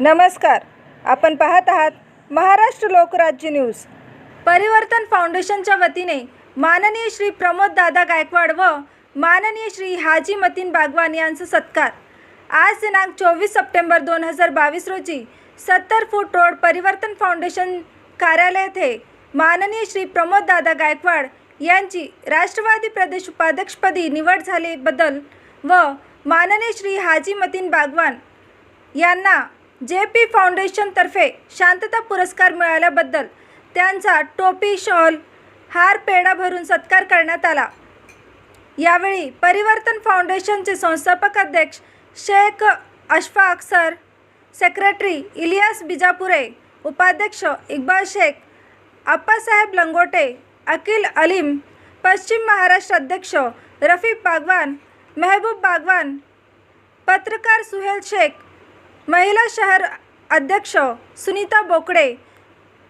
नमस्कार आपण पाहत आहात महाराष्ट्र लोकराज्य न्यूज. परिवर्तन फाउंडेशनच्या वतीने माननीय श्री प्रमोद दादा गायकवाड व माननीय श्री हाजी मतीन बागवान यांचा सत्कार. आज दिनांक चोवीस सप्टेंबर दोन हजार बावीस रोजी सत्तर फूट रोड परिवर्तन फाउंडेशन कार्यालय येथे माननीय श्री प्रमोद दादा गायकवाड यांची राष्ट्रवादी प्रदेश उपाध्यक्षपदी निवड झालेबद्दल व माननीय श्री हाजी मतीन बागवान यांना जे पी फाउंडेशनतर्फे शांतता पुरस्कार मिळाल्याबद्दल त्यांचा टोपी शॉल हार पेढा भरून सत्कार करण्यात आला. यावेळी परिवर्तन फाउंडेशनचे संस्थापक अध्यक्ष शेख अशफाक सर सेक्रेटरी इलियास बिजापुरे उपाध्यक्ष इक्बाल शेख आप्पासाहेब लंगोटे अकिल अलीम पश्चिम महाराष्ट्र अध्यक्ष रफीक बागवान मेहबूब बागवान पत्रकार सुहेल शेख महिला शहर अध्यक्ष सुनीता बोकडे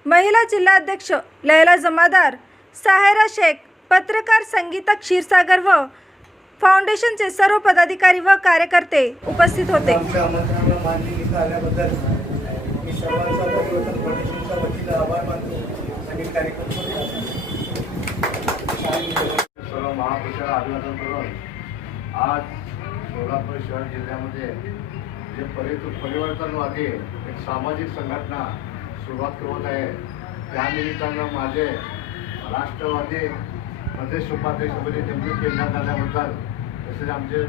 महिला जिल्हाध्यक्ष लैला जमादार साहेरा शेख पत्रकार संगीता क्षीरसागर व फाउंडेशनचे सर्व पदाधिकारी व कार्यकर्ते उपस्थित होते. आज सोलापूर शहर जिल्ह्यामध्ये जे परि परिवर्तनवादी एक सामाजिक संघटना सुरुवात करत आहे त्यानिमित्तानं माझे राष्ट्रवादी प्रदेश उपाध्यक्षपदी नेमणूक केल्यात आल्याबद्दल तसेच आमचे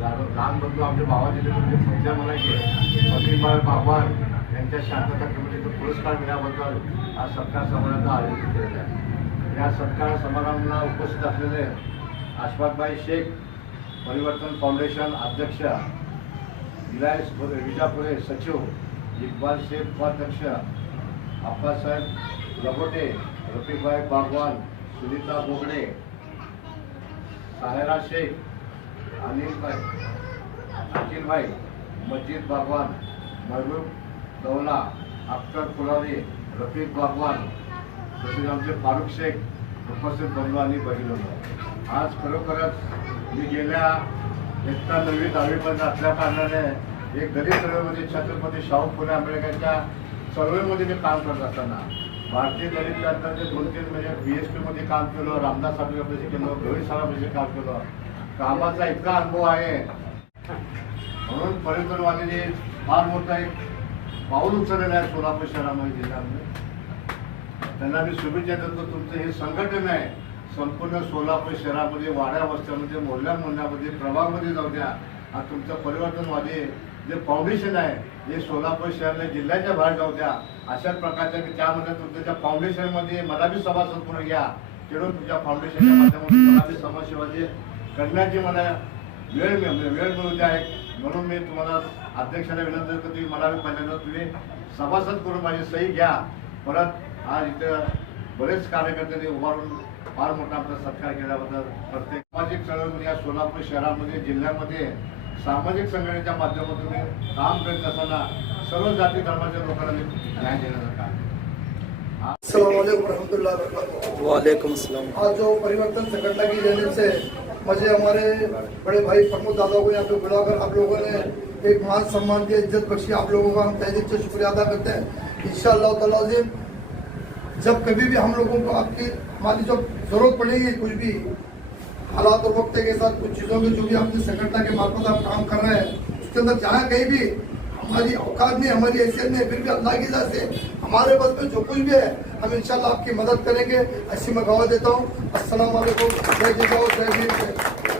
लहान लहान बंधू आमचे भावाचे म्हणजे पुढच्या मला की अभिमान बाबान यांच्या शांतता कमिटीचा पुरस्कार मिळाल्याबद्दल आज सत्कार समारंभ आयोजित केलेला आहे. या सत्कार समारंभाला उपस्थित असलेले अशफाकबाई शेख परिवर्तन फाउंडेशन अध्यक्ष इलायस विजापुरे सचिव इक्बाल शेख उपाध्यक्ष अप्पासाहेब लबोटे रफीकभाई बागवान सुनीता बोगडे साहेरा शेख अनिलभाई अखिलभाई मजीद बागवान महबूब दौला अख्तर कुलारी रफीक बागवान तसेच आमचे फारुख शेख उपस्थित बंधू आणि बहिलो होतो आज खरोखरच मी गेल्या एकता नववी दहावीपर्यंत असल्या कारणाने एक दलित चळवळीमध्ये छत्रपती शाहू फुले आंबेडकरांच्या चळवळीमध्ये मी काम करत असताना भारतीय दलित क्रांतीचे दोन तीन म्हणजे बी एस पीमध्ये काम केलं रामदास साहेबांमध्ये केलं गवळी साहेबांमध्ये काम केलं. कामाचा इतका अनुभव आहे. म्हणून पर्यटनवादीने फार मोठा एक पाऊल उचललेलं आहे सोलापूर शहरामध्ये जिल्ह्यामध्ये. त्यांना मी शुभेच्छा देतो तुमचं हे संघटन आहे. संपूर्ण सोलापूर शहरामध्ये वाड्या वस्त्यामध्ये मोहल्ल्या मोहल्ल्यामध्ये प्रभागामध्ये जाऊ द्या. हा तुमचं परिवर्तनवादी जे फाउंडेशन आहे जे सोलापूर शहराला जिल्ह्याच्या बाहेर जाऊ द्या अशा प्रकारच्या की त्यामध्ये तुमच्या त्या फाउंडेशनमध्ये मला बी सभासद म्हणून घ्या. तेवढून तुमच्या फाउंडेशनच्या माध्यमातून मला बी समाजसेवाचे करण्याची मला वेळ म्हणजे वेळ मिळू द्या म्हणून मी तुम्हाला अध्यक्षाला विनंती करतो मला बी पहिल्यांदा तुम्ही सभासद करून माझी सही घ्या. परत आज इथं बरेच कार्यकर्त्यांनी उभारून फार मोठा आपला सत्कार केल्याबद्दल प्रत्येक सामाजिक चळवळीमध्ये या सोलापूर शहरामध्ये जिल्ह्यामध्ये सामाजिक संघटनेच्या माध्यमातून काम करीत असताना सर्व जाती धर्माच्या लोकांना न्याय देण्याचं काम असलम वालेकुम अस्सलाम. आज जो परिवर्तन संगठन की जानिब से मुझे हमारे बड़े भाई प्रमोद दादा को यहाँ पे बुलाकर आप लोगों ने एक मान सम्मान दिया इज्जत बख्शी आप लोगों का हम तहे दिल से शुक्रिया अदा करते हैं। इन जब कभी भी हम लोगों को आपकी हमारी जो जरूरत पड़ेगी कुछ भी हालात और वक्त के साथ कुछ चीज़ों में जो भी हमने संगठन के मार्फत आप काम कर रहे हैं, उसके अंदर जहाँ कहीं भी हमारी औकात नहीं, हमारी हैसियत नहीं, फिर भी अल्लाह की से हमारे बस में जो कुछ भी है, हम इंशाल्लाह आपकी मदद करेंगे। ऐसी मैं गवाह देता हूँ। असल जय जय जय जय